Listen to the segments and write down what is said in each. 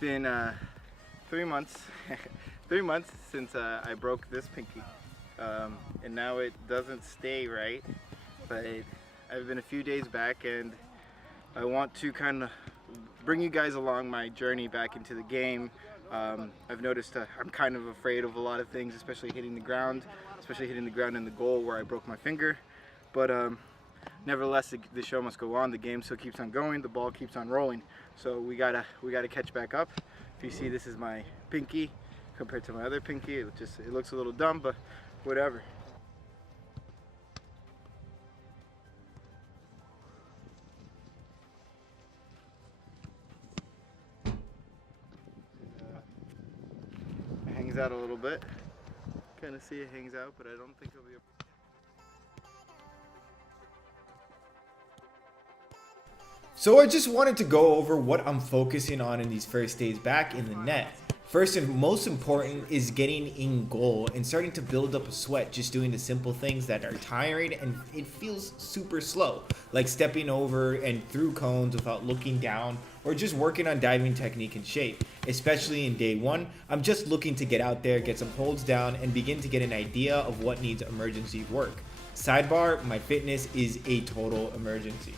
been 3 months, 3 months since I broke this pinky, and now it doesn't stay right. But I've been a few days back, and I want to kind of bring you guys along my journey back into the game. I've noticed I'm kind of afraid of a lot of things, especially hitting the ground, in the goal where I broke my finger. But nevertheless, the show must go on. The game still keeps on going. The ball keeps on rolling. So we gotta catch back up. If you see, this is my pinky compared to my other pinky. It looks a little dumb, but whatever. It hangs out a little bit. Kind of see it hangs out, but I don't think it'll be a... So I just wanted to go over what I'm focusing on in these first days back in the net. First and most important is getting in goal and starting to build up a sweat, just doing the simple things that are tiring and it feels super slow, like stepping over and through cones without looking down, or just working on diving technique and shape. Especially in day one, I'm just looking to get out there, get some holds down, and begin to get an idea of what needs emergency work. Sidebar, my fitness is a total emergency.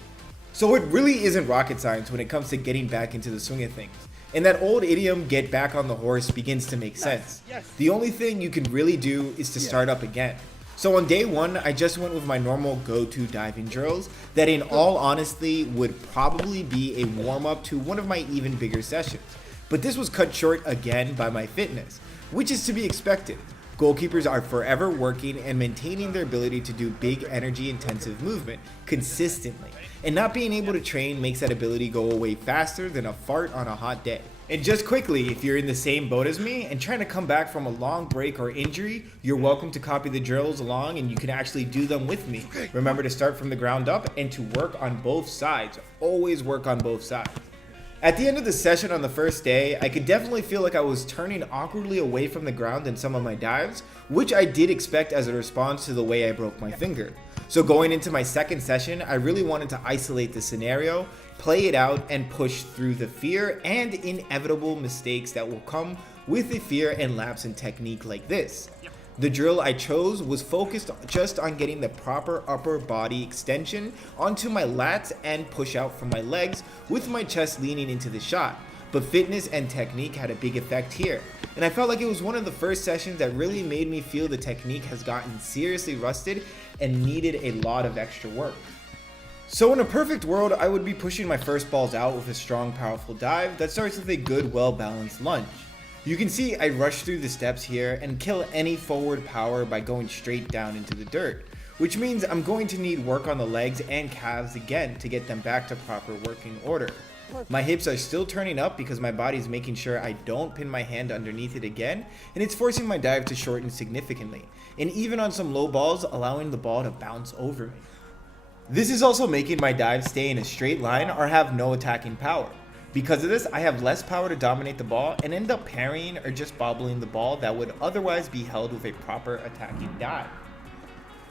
So it really isn't rocket science when it comes to getting back into the swing of things. And that old idiom, get back on the horse, begins to make sense. Yes. The only thing you can really do is to start up again. So on day one, I just went with my normal go-to diving drills that in all honesty would probably be a warm-up to one of my even bigger sessions. But this was cut short again by my fitness, which is to be expected. Goalkeepers are forever working and maintaining their ability to do big energy intensive movement consistently, and not being able to train makes that ability go away faster than a fart on a hot day. And just quickly, if you're in the same boat as me and trying to come back from a long break or injury, you're welcome to copy the drills along and you can actually do them with me. Remember to start from the ground up and to work on both sides. Always work on both sides. At the end of the session on the first day, I could definitely feel like I was turning awkwardly away from the ground in some of my dives, which I did expect as a response to the way I broke my finger. So going into my second session, I really wanted to isolate the scenario, play it out, and push through the fear and inevitable mistakes that will come with a fear and lapse in technique like this. The drill I chose was focused just on getting the proper upper body extension onto my lats and push out from my legs with my chest leaning into the shot. But fitness and technique had a big effect here, and I felt like it was one of the first sessions that really made me feel the technique has gotten seriously rusted and needed a lot of extra work. So in a perfect world, I would be pushing my first balls out with a strong, powerful dive that starts with a good, well-balanced lunge. You can see I rush through the steps here and kill any forward power by going straight down into the dirt, which means I'm going to need work on the legs and calves again to get them back to proper working order. My hips are still turning up because my body's making sure I don't pin my hand underneath it again, and it's forcing my dive to shorten significantly, and even on some low balls, allowing the ball to bounce over me. This is also making my dive stay in a straight line or have no attacking power. Because of this, I have less power to dominate the ball and end up parrying or just bobbling the ball that would otherwise be held with a proper attacking dive.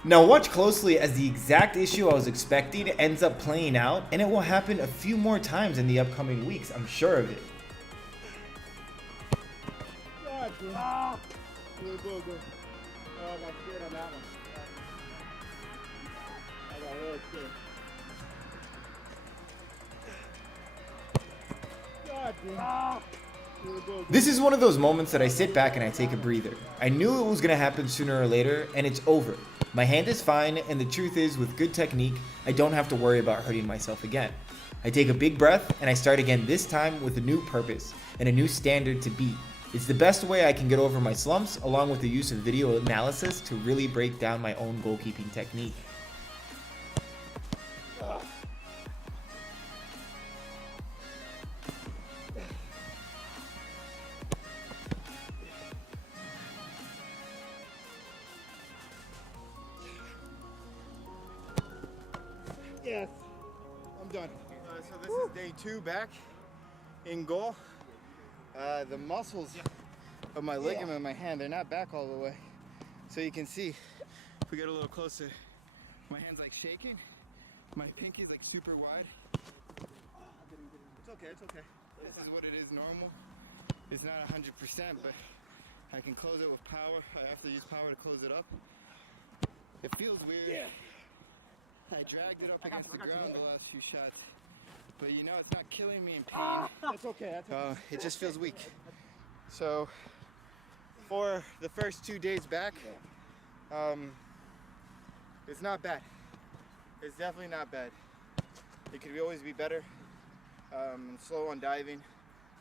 Now watch closely as the exact issue I was expecting ends up playing out, and it will happen a few more times in the upcoming weeks, I'm sure of it. This is one of those moments that I sit back and I take a breather. I knew it was going to happen sooner or later, and it's over. My hand is fine, and the truth is, with good technique, I don't have to worry about hurting myself again. I take a big breath, and I start again, this time with a new purpose and a new standard to beat. It's the best way I can get over my slumps, along with the use of video analysis to really break down my own goalkeeping technique. Yes, I'm done. So this is day 2 back in goal. The muscles of my ligament in my hand, they're not back all the way. So you can see, if we get a little closer, my hand's like shaking. My pinky's like super wide. It's okay, it's okay. This is what it is normal. It's not 100%, but I can close it with power. I have to use power to close it up. It feels weird. Yeah. I dragged it up against the ground the last few shots, but you know it's not killing me in pain. That's okay. That's okay. It just feels weak. So for the first 2 days back, it's not bad. It's definitely not bad. It could always be better. I'm slow on diving.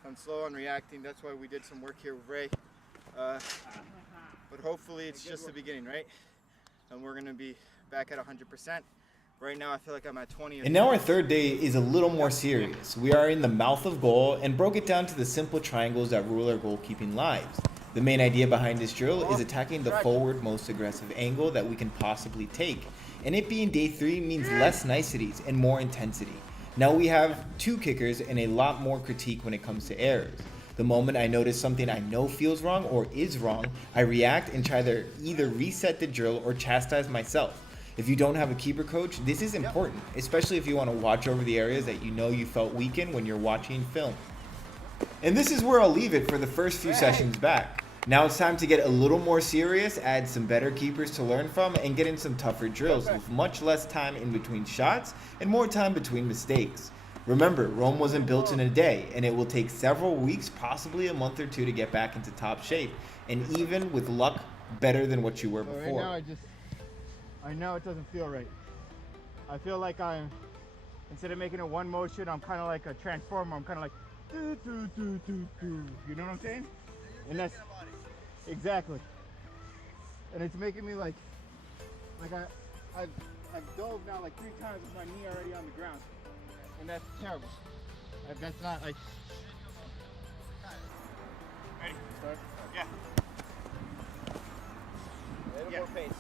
I'm slow on reacting. That's why we did some work here with Ray. But hopefully it's just the beginning, right? And we're gonna be back at 100%. Right now I feel like I'm at 20. And now our third day is a little more serious. We are in the mouth of goal and broke it down to the simple triangles that rule our goalkeeping lives. The main idea behind this drill is attacking the forward most aggressive angle that we can possibly take. And it being day 3 means less niceties and more intensity. Now we have 2 kickers and a lot more critique when it comes to errors. The moment I notice something I know feels wrong or is wrong, I react and try to either reset the drill or chastise myself. If you don't have a keeper coach, this is important, especially if you want to watch over the areas that you know you felt weak in when you're watching film. And this is where I'll leave it for the first few sessions back. Now it's time to get a little more serious, add some better keepers to learn from, and get in some tougher drills with much less time in between shots and more time between mistakes. Remember, Rome wasn't built in a day, and it will take several weeks, possibly a month or 2 to get back into top shape, and even with luck, better than what you were before. Right now I know it doesn't feel right. I feel like instead of making it one motion, I'm kind of like a transformer. I'm kind of like, you know what I'm saying? And that's exactly. And it's making me like I've dove now like 3 times with my knee already on the ground, and that's terrible. That's not like. Ready? Start? Yeah. A little more pace.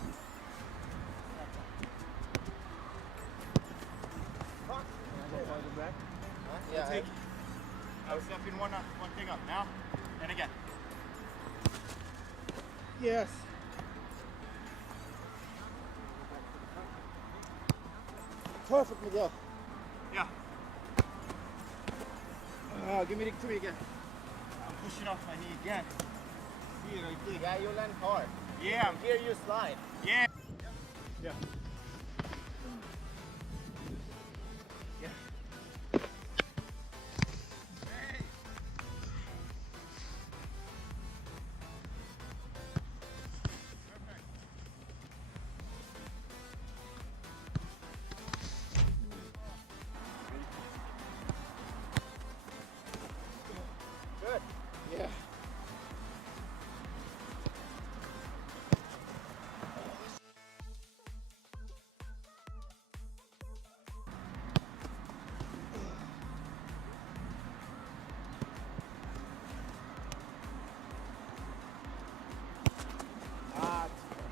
Back. Yeah. I was stepping one thing up now, and again. Yes. Perfect, Miguel. Yeah. Give me it to me again. I'm pushing off my knee again. See it right there. Yeah, you land hard. Yeah. Here you slide. Yeah. Yeah. Good. Yeah.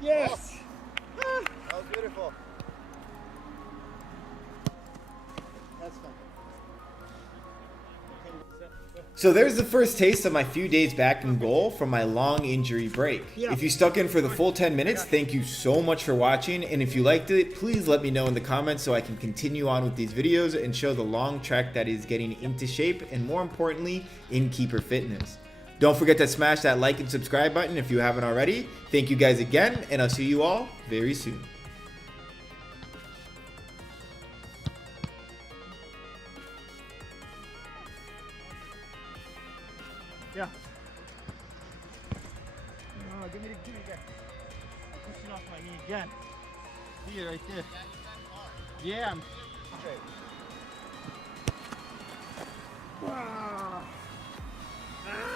Yes. That was beautiful. That's fine. So there's the first taste of my few days back in goal from my long injury break. If you stuck in for the full 10 minutes, thank you so much for watching. And if you liked it, please let me know in the comments so I can continue on with these videos and show the long trek that is getting into shape and, more importantly, in keeper fitness. Don't forget to smash that like and subscribe button if you haven't already. Thank you guys again, and I'll see you all very soon. Yeah. Give me again. I'm pushing off my knee again. See it right there. Yeah. I'm straight. Wow. Ah.